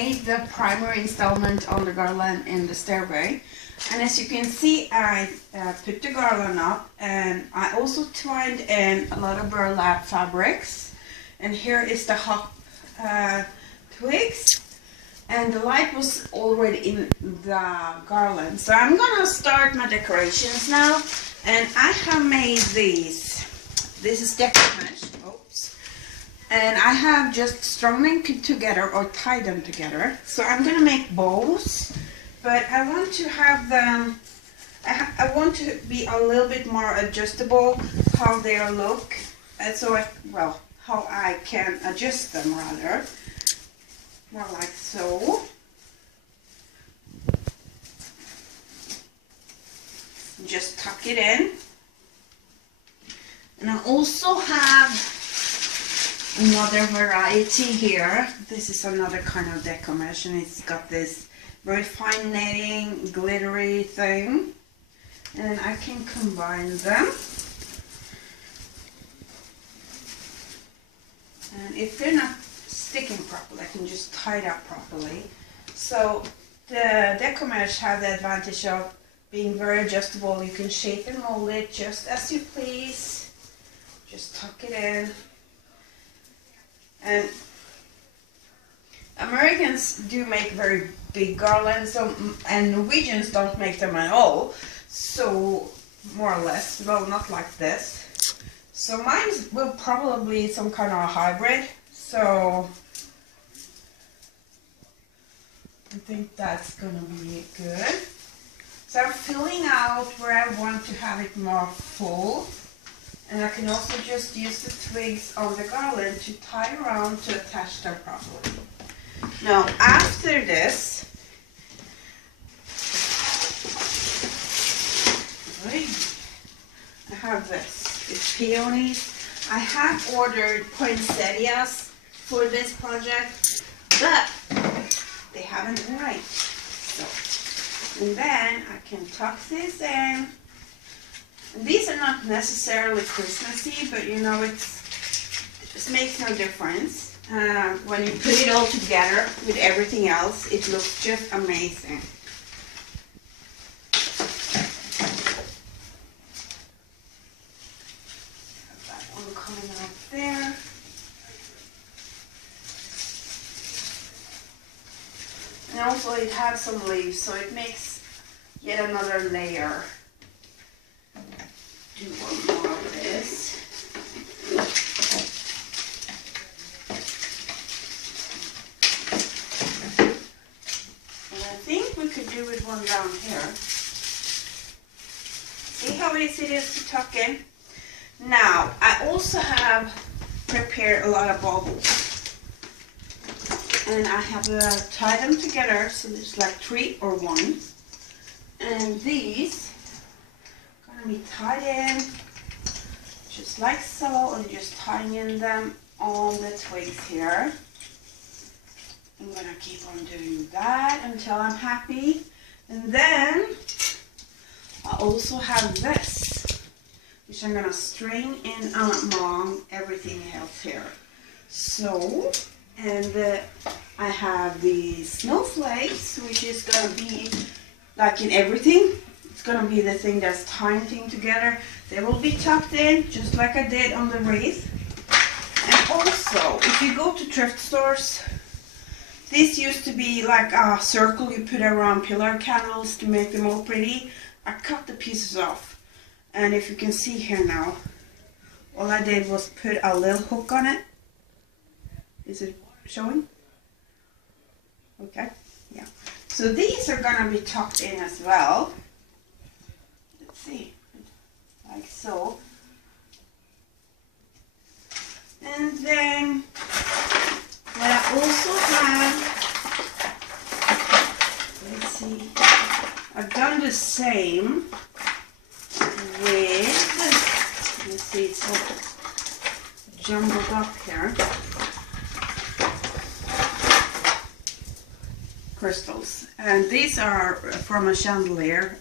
made the primary installment on the garland in the stairway, and as you can see, I put the garland up, and I also twined in a lot of burlap fabrics, and here is the hop twigs, and the light was already in the garland. So I'm gonna start my decorations now, and I have made these. This is decoration. Oops. And I have just strung them together or tied them together. So I'm gonna make bows, but I want to have them, I want to be a little bit more adjustable how they look, and so well, how I can adjust them rather, more like so. Just tuck it in. And I also have another variety here. This is another kind of decoration. It's got this very fine netting, glittery thing. And I can combine them. And if they're not sticking properly, I can just tie it up properly. So the decoration have the advantage of being very adjustable. You can shape and mold it just as you please. Just tuck it in. And Americans do make very big garlands, and Norwegians don't make them at all. So, more or less, well, not like this. So mine will probably be some kind of a hybrid. So I think that's gonna be good. So I'm filling out where I want to have it more full. And I can also just use the twigs on the garland to tie around to attach them properly. Now, after this, I have this. It's peonies. I have ordered poinsettias for this project, but they haven't arrived. So, and then I can tuck this in. And these are not necessarily Christmassy, but you know, it makes no difference. When you put it all together with everything else, it looks just amazing. Have that one coming out there. And also it has some leaves, so it makes yet another layer. Do one more of this. And I think we could do it one down here. See how easy it is to tuck in? Now, I also have prepared a lot of baubles. And I have tied them together, so there's like 3 or 1. And these be tied in just like so, and just tying in them on the twigs here. I'm gonna keep on doing that until I'm happy. And then I also have this, which I'm gonna string in among everything else here. So, and I have these snowflakes, which is gonna be like in everything. It's going to be the thing that's tying things together. They will be tucked in just like I did on the wreath. And also, if you go to thrift stores, this used to be like a circle you put around pillar candles to make them all pretty. I cut the pieces off. And if you can see here now, all I did was put a little hook on it. Is it showing? Okay, yeah. So these are going to be tucked in as well. See, like so. And then what I also have, let's see, I've done the same with, let's see, it's all jumbled up here, crystals. And these are from a chandelier.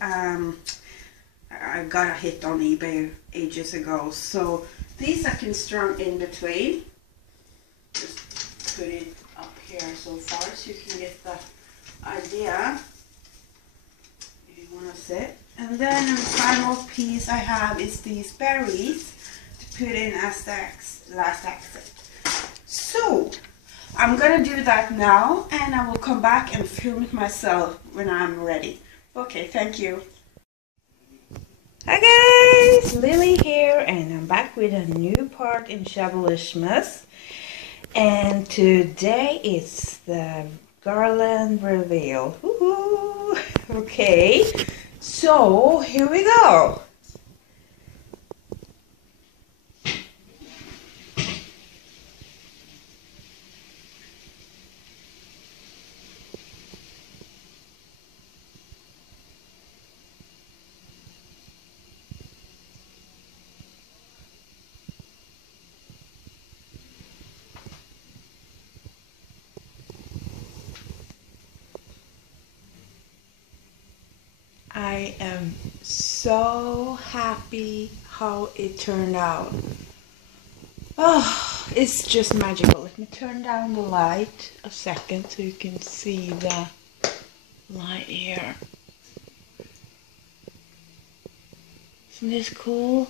I got a hit on eBay ages ago, so these I can string in between. Just put it up here so far, so you can get the idea if you want to sit. And then the final piece I have is these berries to put in as the last accent. So I'm gonna do that now, and I will come back and film it myself when I'm ready. Okay, thank you. Hi guys, Lily here, and I'm back with a new part in Shabbylishmas. And today is the garland reveal. Woohoo! Okay, so here we go. I am so happy how it turned out. Oh, it's just magical. Let me turn down the light a second so you can see the light here. Isn't this cool?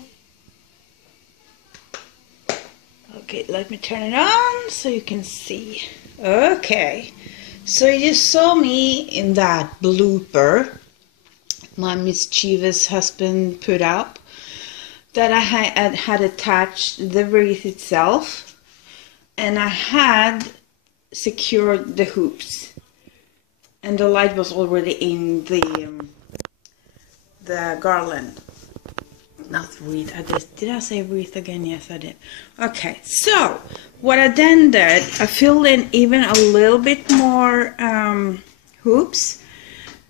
Okay, let me turn it on so you can see. Okay, so you saw me in that blooper my mischievous husband put up, that I had attached the wreath itself, and I had secured the hoops, and the light was already in the garland. Not wreath. Did I say wreath again? Yes, I did. Okay, so what I then did, I filled in even a little bit more hoops.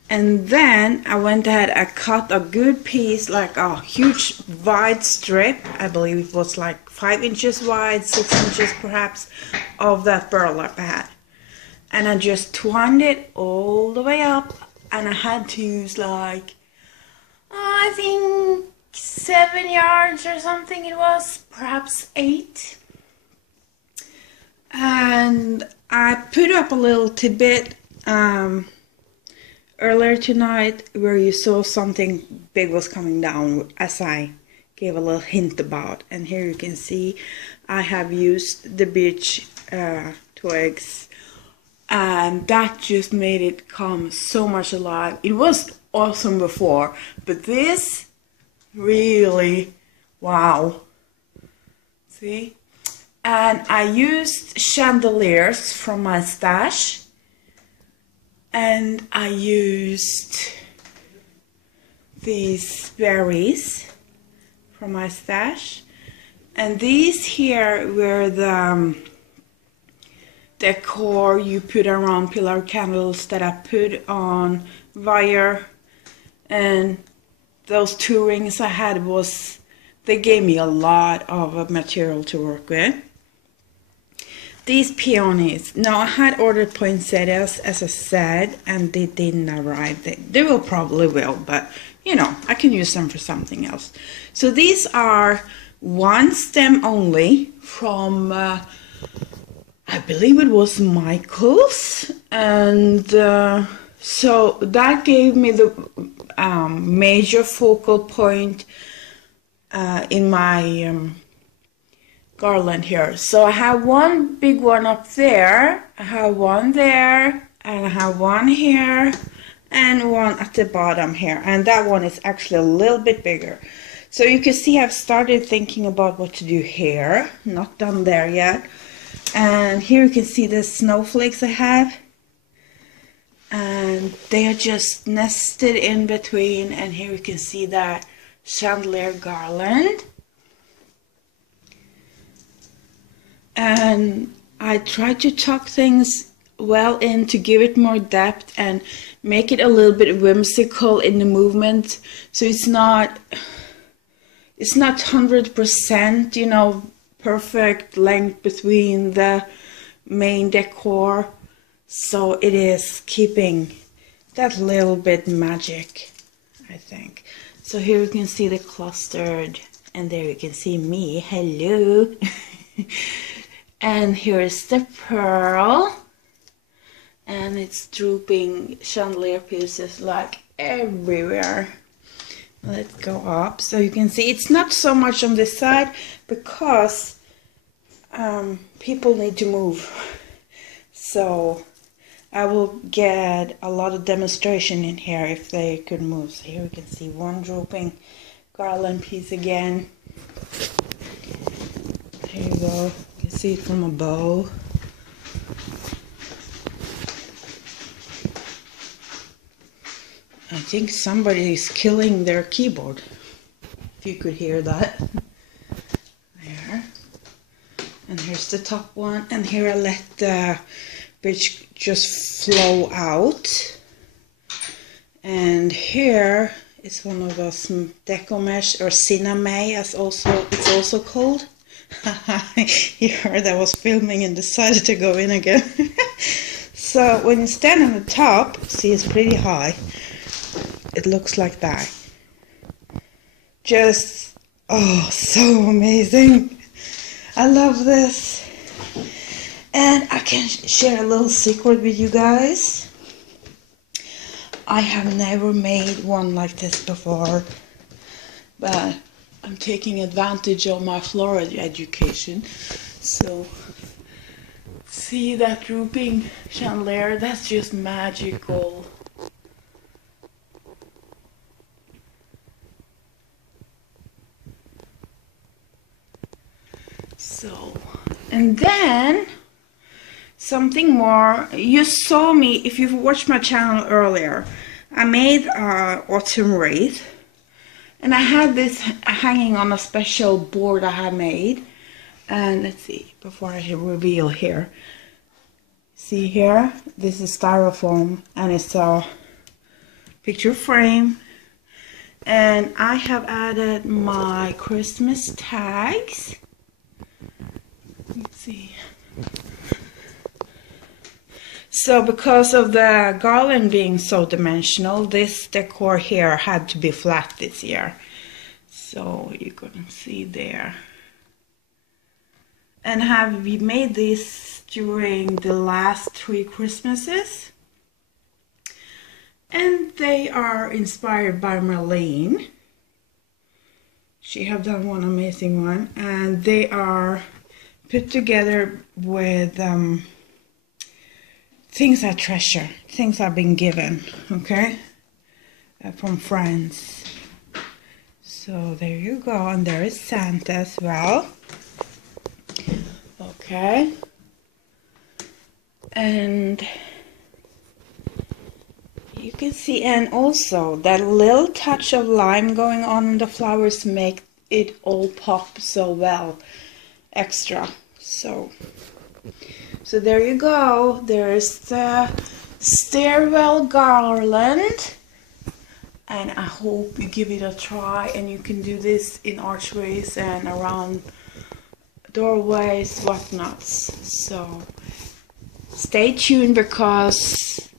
And then I went ahead, I cut a good piece, like a huge wide strip. I believe it was like 5 inches wide, 6 inches perhaps, of that burlap I had. And I just twined it all the way up, and I had to use like, I think 7 yards or something it was, perhaps 8. And I put up a little tidbit earlier tonight where you saw something big was coming down, as I gave a little hint about. And here you can see I have used the beech twigs, and that just made it come so much alive. It was awesome before, but this really, wow. See? And I used chandeliers from my stash. And I used these berries from my stash. And these here were the decor you put around pillar candles that I put on wire. And those 2 rings I had they gave me a lot of material to work with. These peonies. Now, I had ordered poinsettias, as I said, and they didn't arrive. They will probably will, but, you know, I can use them for something else. So these are 1 stem only from, I believe it was Michael's. And so that gave me the major focal point in my garland here. So I have 1 big one up there, I have 1 there, and I have 1 here, and 1 at the bottom here, and that one is actually a little bit bigger. So you can see I've started thinking about what to do here, not done there yet. And here you can see the snowflakes I have, and they are just nested in between. And here you can see that chandelier garland. And I tried to tuck things well in to give it more depth and make it a little bit whimsical in the movement, so it's not 100%, you know, perfect length between the main decor. So it is keeping that little bit magic, I think. So here you can see the clustered, and there you can see me. Hello. And here is the pearl. and it's drooping chandelier pieces like everywhere. Let's go up so you can see. It's not so much on this side because people need to move. So I will get a lot of demonstration in here if they could move. So here we can see one drooping garland piece again. There you go. You can see it from a bow. I think somebody is killing their keyboard. If you could hear that. There. And here's the top one. And here I let the bridge just flow out. And here is one of those deco mesh, or cinnamay as it's also called. You heard I was filming and decided to go in again. So when you stand on the top, see it's pretty high. It looks like that. Just, oh, so amazing. I love this. And I can share a little secret with you guys. I have never made one like this before, but I'm taking advantage of my floral education. So, see that drooping chandelier? That's just magical. So, and then something more. You saw me, if you've watched my channel earlier, I made autumn wreath, and I had this hanging on a special board I had made. And let's see, before I reveal here, see here, this is styrofoam, and it's a picture frame, and I have added my Christmas tags. Let's see. So because of the garland being so dimensional, this decor here had to be flat this year. So you can see there. And have we made this during the last 3 Christmases. And they are inspired by Marlene. She have done one amazing one, and they are put together with things I treasure, things I've been given, okay, from friends. So there you go, and there is Santa as well. Okay, and you can see, and also that little touch of lime going on in the flowers make it all pop so well, extra. So there you go. There's the stairwell garland, and I hope you give it a try, and you can do this in archways and around doorways, whatnots. So stay tuned, because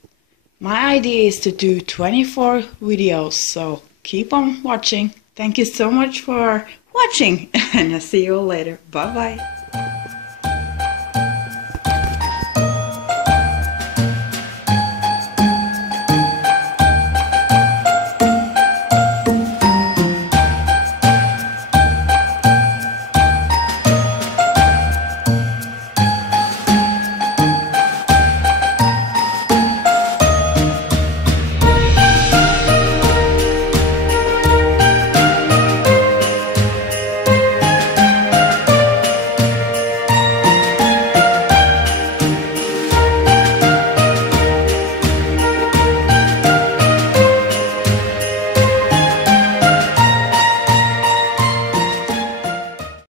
my idea is to do 24 videos, so keep on watching. Thank you so much for watching, and I'll see you all later. Bye bye.